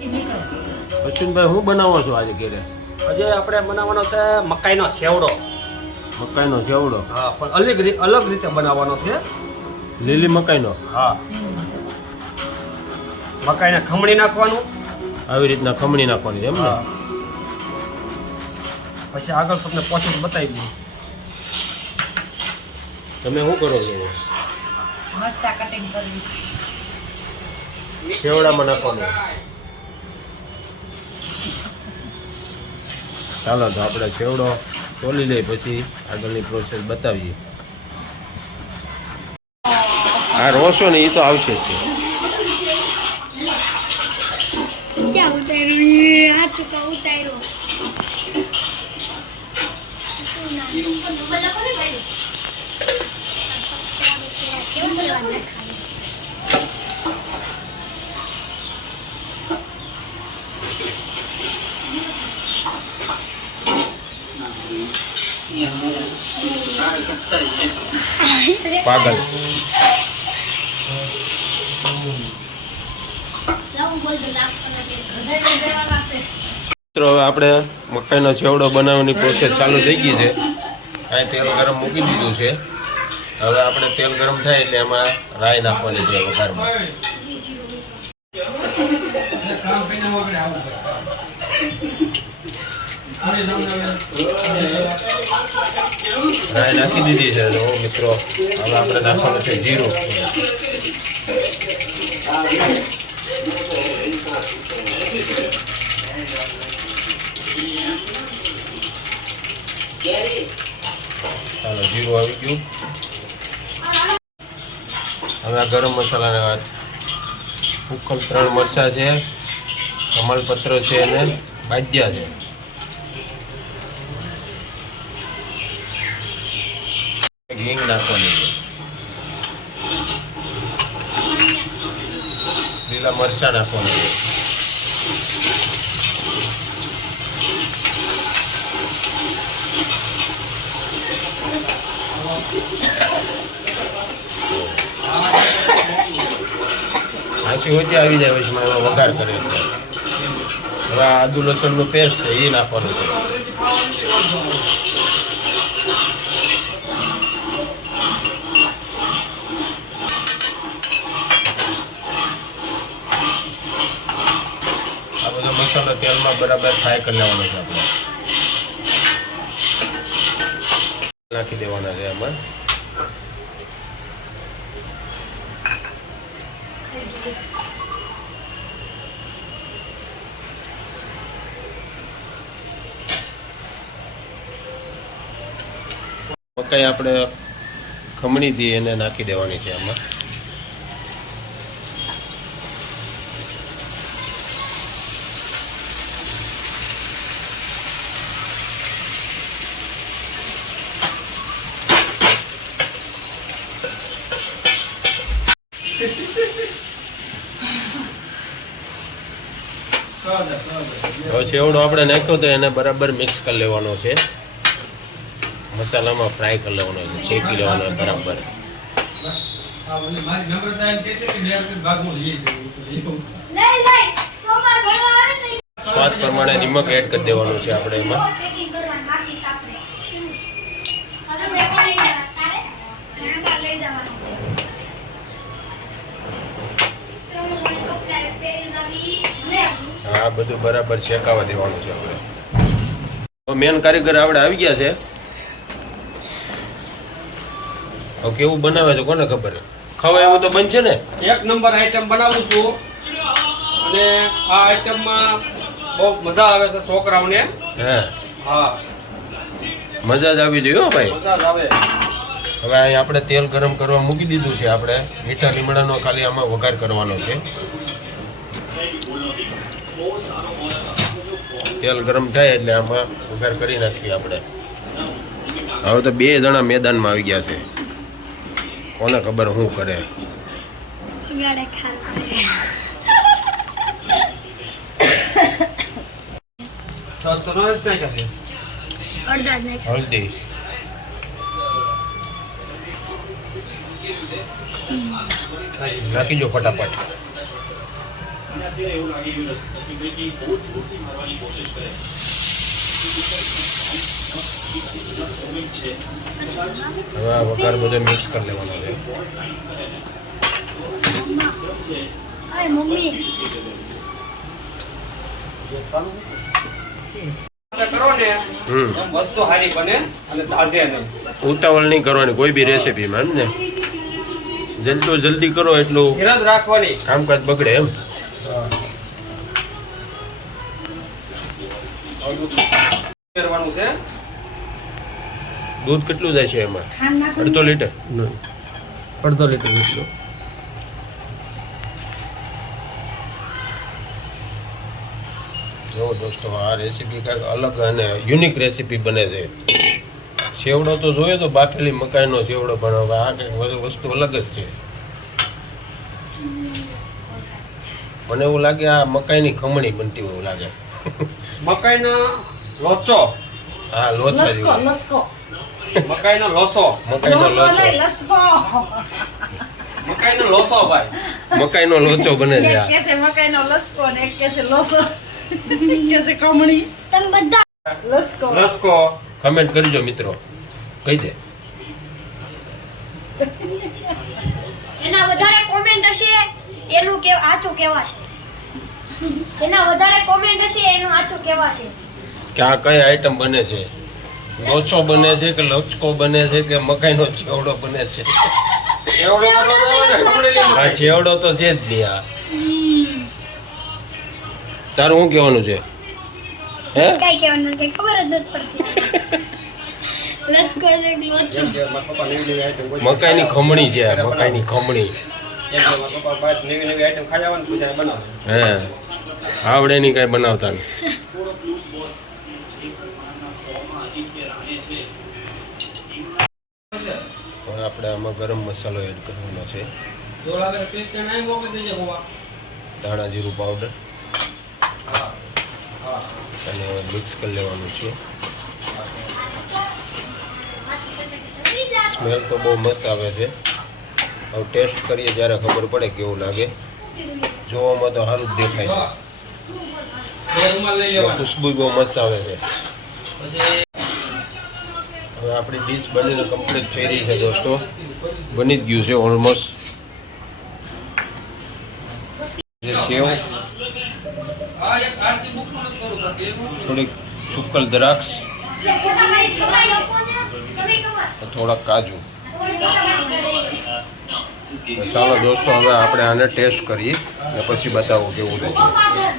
અશ્વિનભાઈ હું બનાવો છો આજે ઘેરે? આજે આપણે બનાવવાનો છે મકાઈનો સેવડો. મકાઈનો સેવડો? હા પણ અલગ અલગ રીતે બનાવવાનો છે. લીલી મકાઈનો? હા. મકાઈને ખમણી નાખવાનું. આવી રીતના ખમણી નાખવાની એમ ને? હા. પછી આગળ તમને પ્રોસેસ બતાવી દઉં. તમે શું કરો છો? મરચા કટિંગ કરીશ. સેવડામાં નાખવાનું. ચાલો તો આપણે છેવડો તોલી લઈ પછી આગળની પ્રોસેસ બતાવીએ. આ રોસો ને એ તો આવશે જ Thank ક્યાં ઉતાર્યું આ ચૂકા ઉતાર્યો કેવું કરવા દેખાય પાગલ. લાવું બોલ દો લાવ મિત્રો હવે આપણે મકાઈનો ચેવડો બનાવવાની પ્રોસેસ ચાલુ થઈ ગઈ છે. અહીં તેલ ગરમ મૂકી દીધું છે. હવે આપણે તેલ ગરમ થાય એટલે એમાં રાઈ નાખવાની છે વઘારમાં. રાઈ નાખી દીધી છે. તો મિત્રો, હવે આપણે નાખવાનું છે જીરું. ચાલો, જીરું આવી ગયું. હવે ગરમ મસાલાના ઉકલ ત્રણ મરચાં છે, કમલપત્ર છે અને બાજ્યા છે. હિંગ નાખવાની લીલા મરચાં નાખવાના છે. ખાંસી હોય આવી જાય પછી એમાં વઘાર કરે હવે આદુ લસણનો પેસ્ટ છે, એ નાખવાનું છે. બધો મસાલો તેલમાં બરાબર ફ્રાય કરી લેવાનો છે આપણે. નાખી દેવાના છે આમાં. મકાઈ આપણે ખમણીથી એને નાખી દેવાની છે આમાં. હવે સેવડો આપણે નાખ્યો તો એને બરાબર મિક્સ કરી લેવાનો છે. મસાલામાં ફ્રાય કરી લેવાનો છે શેકી લેવાનો બરાબર. સ્વાદ પ્રમાણે નિમક એડ કરી દેવાનું છે આપણે એમાં. આ બધું બરાબર શેકાવા દેવાનું છે આપણે. મેન કારીગર આપણે આવી ગયા છે. હવે કેવું બનાવે છે કોને ખબર? ખવાય એવું તો બનશે ને? એક નંબર આઈટમ બનાવું છું. અને આ આઈટમમાં બહુ મજા આવે છે છોકરાઓને. હે? હા. મજા જ આવી જોઈએ હો ભાઈ. મજા જ આવે. હવે અહીં આપણે તેલ ગરમ કરવા મૂકી દીધું છે આપણે. મીઠા લીમડાનો ખાલી આમાં વઘાર કરવાનો છે. તેલ ગરમ થાય એટલે આમાં વઘાર કરી નાખીએ આપણે. હવે તો બે જણા મેદાનમાં આવી ગયા છે. કોને ખબર શું કરે? હલ્દી તો તો ન એવું નહીં જશે અડધા જ નાખ્યા હળદી નાખી જો હવે આ વઘાર બધો મિક્સ કરી લેવાનો છે. અરે મમ્મી આપણે કરો ને. હમ. એમ વસ્તુ સારી બને અને તાજે નહીં. ઉતાવળ નહીં કરવાની કોઈ બી રેસીપીમાં એમ ને? જેટલું જલ્દી કરો એટલું રાખવાની. કામકાજ બગડે એમ. કરવાનું છે? દૂધ કેટલું જાય છે એમાં? અડધો લીટર? અડધો લીટર જેટલું. જો દોસ્તો આ રેસીપી કાંઈક અલગ અને યુનિક રેસીપી બને છે. સેવડો તો જોયો તો બાફેલી મકાઈનો સેવડો બનાવવા આ કંઈક વસ્તુ અલગ જ છે. મને એવું લાગે આ મકાઈની ખમણી બનતી હોય એવું લાગે. મકાઈનો લોચો. હા લોચો લસકો જેવું લસકો. મકાઈનો લોસો. મકાઈનો લોસો લોચો. મકાઈ નો મકાઈનો લોસો ભાઈ. મકાઈનો લોચો બને છે એક છે મકાઈનો લસકો ને એક કે છે લોસો. કે છે કમણી તમે બધા લસકો. લસકો. કમેન્ટ કરજો મિત્રો. કહી દે. એના વધારે કોમેન્ટ હશે? એનું કે આચું કહેવાશે જેના વધારે કોમેન્ટ હશે એનું આચું કહેવાશે કે આ કઈ આઈટમ બને છે? લોચો બને છે કે લચકો બને છે કે મકાઈનો ચેવડો બને છે? આ ચેવડો તો છે જ નહીં આ. તારું શું કહેવાનું છે? હે? કઈ કહેવાનું કે ખબર જ નથી પડતી. છે મકાઈની ખમણી છે મકાઈની ખમણી. હે આવડે નહીં કાંઈ બનાવતા આપણે આમાં ગરમ મસાલો એડ કરવાનો છે. ધાણા જીરું પાવડર અને મિક્સ કરી લેવાનું છે. સ્મેલ તો બહુ મસ્ત આવે છે. હવે ટેસ્ટ કરીએ જ્યારે ખબર પડે કેવું લાગે. જોવામાં તો સારું જ દેખાય છે. લેવાના. ખુશ્બુ બહુ મસ્ત આવે છે. હવે આપણી ડીશ બનીને કમ્પ્લીટ થઈ રહી છે દોસ્તો. બની જ ગયું છે ઓલમોસ્ટ સેવ થોડીક સુકલ દ્રાક્ષ. થોડાક કાજુ. ચાલો દોસ્તો હવે આપણે આને ટેસ્ટ કરીએ અને પછી બતાવું કેવું લાગે